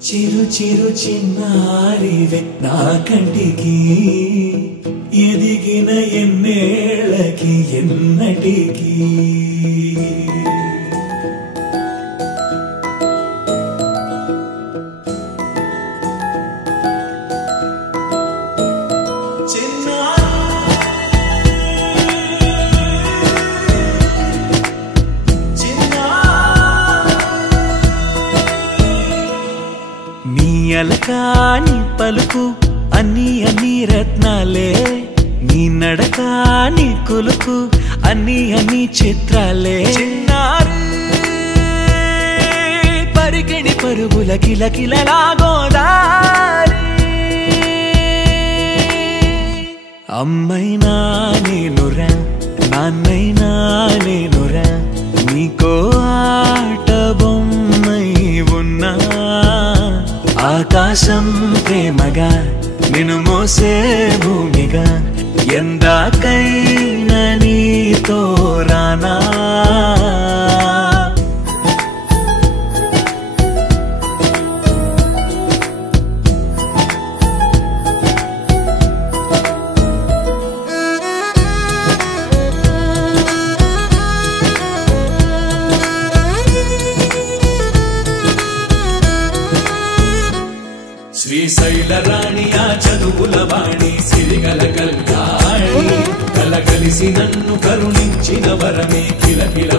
చిరు చిరు చిన్నారివే నా కంటికి ఎదిగిన ఎన్నేళ్ళకి ఎన్నటికి అలకాని పలుకు అన్ని అన్ని రత్నాలే నీ నడక నీ కులుకు అన్ని అన్ని చిత్రాలే చిన్నారు పరికిణి పరుగుల కిలకిలలా గోదారి అమ్మైనా నేనురా నాన్నైనా నేనురా నీకో ఆట బొమ్మై ఉన్నా ఆకాశం ప్రేమగా నిన్ను మోసే భూమిగా ఎందాకైనా నీతో రానా శ్రీశైల రాణి ఆ చదువుల వాణి సిరిగల కళ్యాణి కలగలిసి నన్ను కరుణించిన వరమే కిలకిల